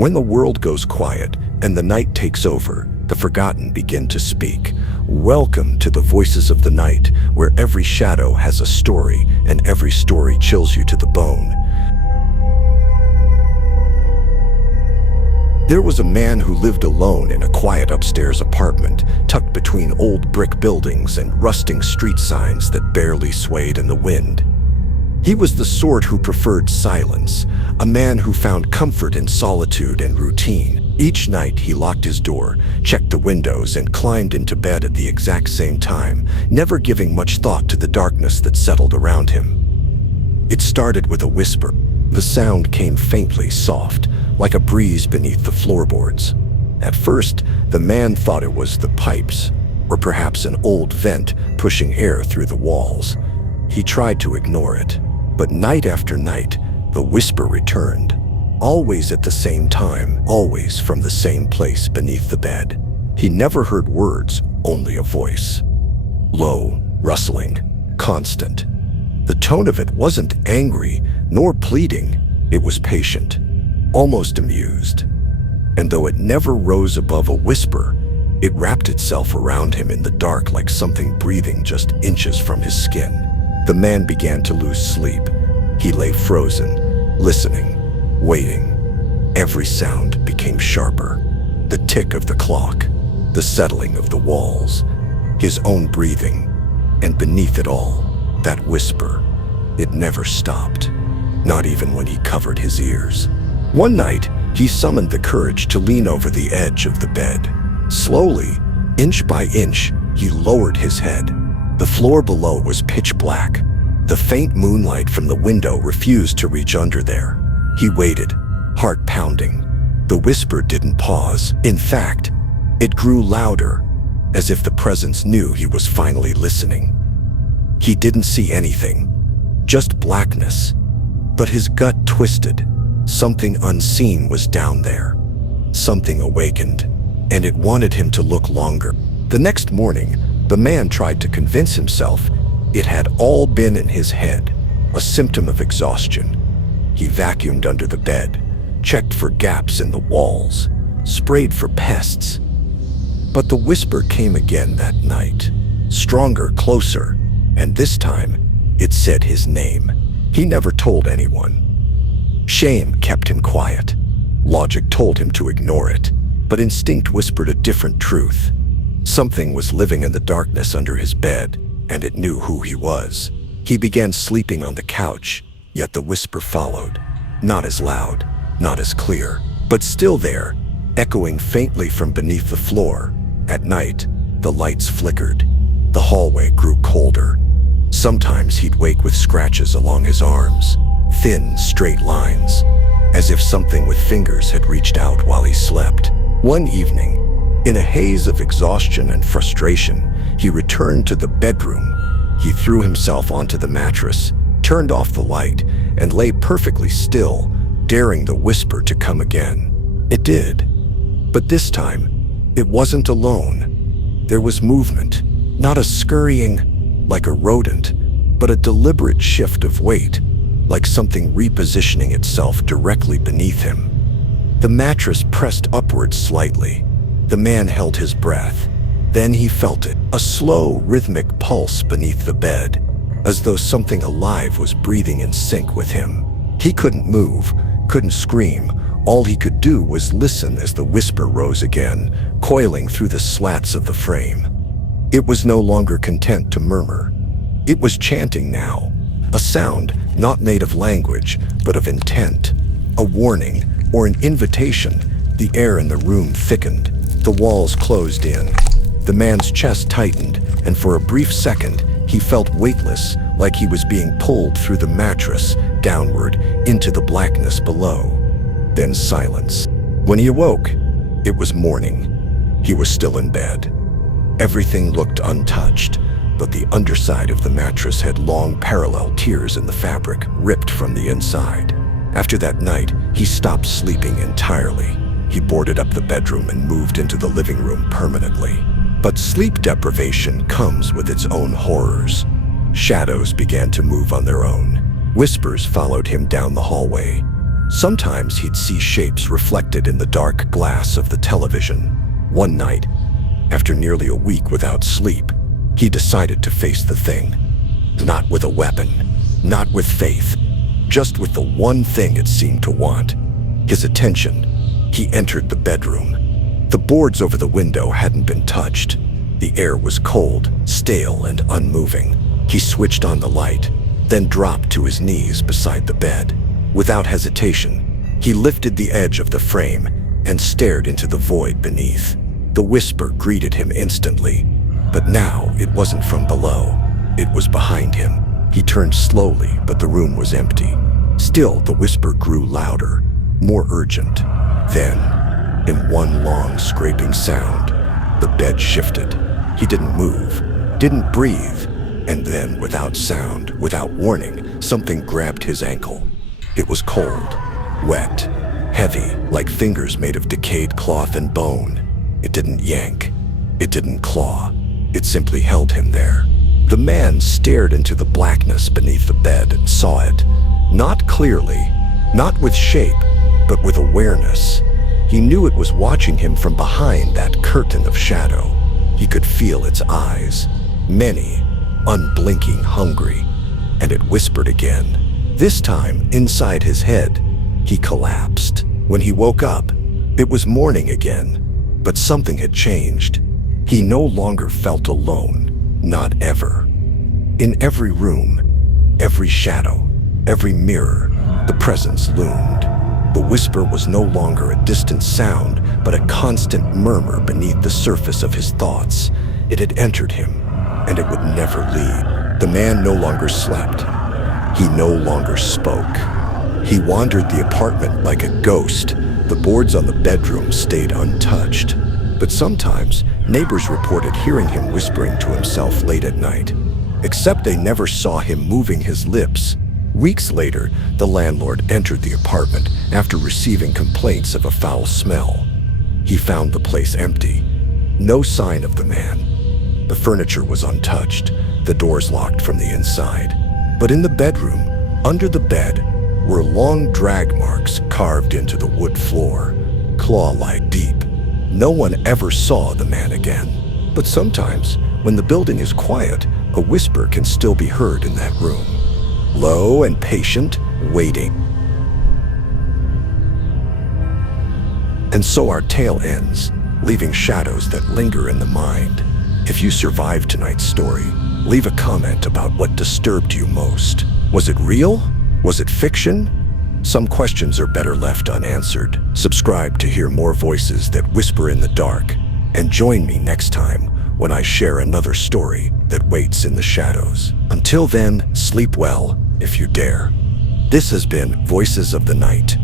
When the world goes quiet and the night takes over, the forgotten begin to speak. Welcome to the Voices of the Night, where every shadow has a story and every story chills you to the bone. There was a man who lived alone in a quiet upstairs apartment, tucked between old brick buildings and rusting street signs that barely swayed in the wind. He was the sort who preferred silence, a man who found comfort in solitude and routine. Each night he locked his door, checked the windows, and climbed into bed at the exact same time, never giving much thought to the darkness that settled around him. It started with a whisper. The sound came faintly, soft, like a breeze beneath the floorboards. At first, the man thought it was the pipes, or perhaps an old vent pushing air through the walls. He tried to ignore it, but night after night, the whisper returned. Always at the same time, always from the same place beneath the bed. He never heard words, only a voice. Low, rustling, constant. The tone of it wasn't angry, nor pleading. It was patient, almost amused. And though it never rose above a whisper, it wrapped itself around him in the dark like something breathing just inches from his skin. The man began to lose sleep. He lay frozen, listening, waiting. Every sound became sharper. The tick of the clock, the settling of the walls, his own breathing, and beneath it all, that whisper. It never stopped, not even when he covered his ears. One night, he summoned the courage to lean over the edge of the bed. Slowly, inch by inch, he lowered his head. The floor below was pitch black. The faint moonlight from the window refused to reach under there. He waited, heart pounding. The whisper didn't pause. In fact, it grew louder, as if the presence knew he was finally listening. He didn't see anything, just blackness. But his gut twisted. Something unseen was down there. Something awakened, and it wanted him to look longer. The next morning, the man tried to convince himself it had all been in his head, a symptom of exhaustion. He vacuumed under the bed, checked for gaps in the walls, sprayed for pests. But the whisper came again that night, stronger, closer, and this time it said his name. He never told anyone. Shame kept him quiet. Logic told him to ignore it, but instinct whispered a different truth. Something was living in the darkness under his bed, and it knew who he was. He began sleeping on the couch, yet the whisper followed. Not as loud, not as clear, but still there, echoing faintly from beneath the floor. At night, the lights flickered. The hallway grew colder. Sometimes he'd wake with scratches along his arms, thin, straight lines, as if something with fingers had reached out while he slept. One evening, in a haze of exhaustion and frustration, he returned to the bedroom. He threw himself onto the mattress, turned off the light, and lay perfectly still, daring the whisper to come again. It did. But this time, it wasn't alone. There was movement, not a scurrying like a rodent, but a deliberate shift of weight, like something repositioning itself directly beneath him. The mattress pressed upward slightly. The man held his breath. Then he felt it, a slow, rhythmic pulse beneath the bed, as though something alive was breathing in sync with him. He couldn't move, couldn't scream. All he could do was listen as the whisper rose again, coiling through the slats of the frame. It was no longer content to murmur. It was chanting now, a sound not made of language, but of intent, a warning or an invitation. The air in the room thickened. The walls closed in. The man's chest tightened, and for a brief second, he felt weightless, like he was being pulled through the mattress, downward, into the blackness below. Then silence. When he awoke, it was morning. He was still in bed. Everything looked untouched, but the underside of the mattress had long parallel tears in the fabric, ripped from the inside. After that night, he stopped sleeping entirely. He boarded up the bedroom and moved into the living room permanently. But sleep deprivation comes with its own horrors. Shadows began to move on their own. Whispers followed him down the hallway. Sometimes he'd see shapes reflected in the dark glass of the television. One night, after nearly a week without sleep, he decided to face the thing. Not with a weapon, not with faith, just with the one thing it seemed to want: his attention. He entered the bedroom. The boards over the window hadn't been touched. The air was cold, stale, and unmoving. He switched on the light, then dropped to his knees beside the bed. Without hesitation, he lifted the edge of the frame and stared into the void beneath. The whisper greeted him instantly, but now it wasn't from below. It was behind him. He turned slowly, but the room was empty. Still, the whisper grew louder, more urgent. Then, in one long scraping sound, the bed shifted. He didn't move, didn't breathe, and then, without sound, without warning, something grabbed his ankle. It was cold, wet, heavy, like fingers made of decayed cloth and bone. It didn't yank, it didn't claw, it simply held him there. The man stared into the blackness beneath the bed and saw it, not clearly, not with shape, but with awareness. He knew it was watching him from behind that curtain of shadow. He could feel its eyes, many, unblinking, hungry, and it whispered again. This time, inside his head, he collapsed. When he woke up, it was morning again, but something had changed. He no longer felt alone, not ever. In every room, every shadow, every mirror, the presence loomed. The whisper was no longer a distant sound, but a constant murmur beneath the surface of his thoughts. It had entered him, and it would never leave. The man no longer slept. He no longer spoke. He wandered the apartment like a ghost. The boards on the bedroom stayed untouched. But sometimes, neighbors reported hearing him whispering to himself late at night. Except they never saw him moving his lips. Weeks later, the landlord entered the apartment after receiving complaints of a foul smell. He found the place empty. No sign of the man. The furniture was untouched, the doors locked from the inside. But in the bedroom, under the bed, were long drag marks carved into the wood floor, claw-like deep. No one ever saw the man again. But sometimes, when the building is quiet, a whisper can still be heard in that room. Low and patient, waiting. And so our tale ends, leaving shadows that linger in the mind. If you survived tonight's story, leave a comment about what disturbed you most. Was it real? Was it fiction? Some questions are better left unanswered. Subscribe to hear more voices that whisper in the dark, and join me next time when I share another story that waits in the shadows. Until then, sleep well if you dare. This has been Voices of the Night.